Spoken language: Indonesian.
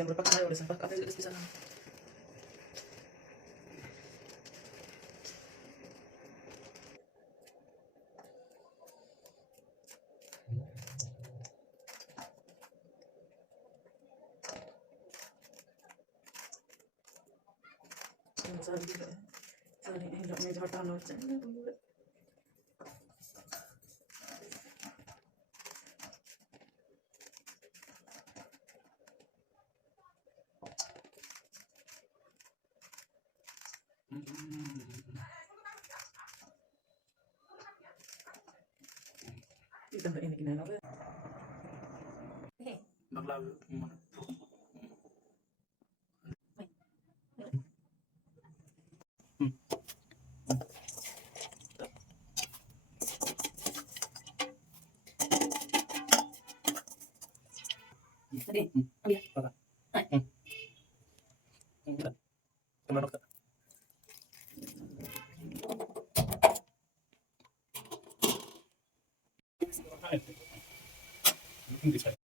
yang berpakai Odisha pakai juga bisa kan. Sorry, hidupnya jatuh nol. Ditambah ini gimana apa? Berlalu. Tadi, ambil apa? Kemana kak? Bisa.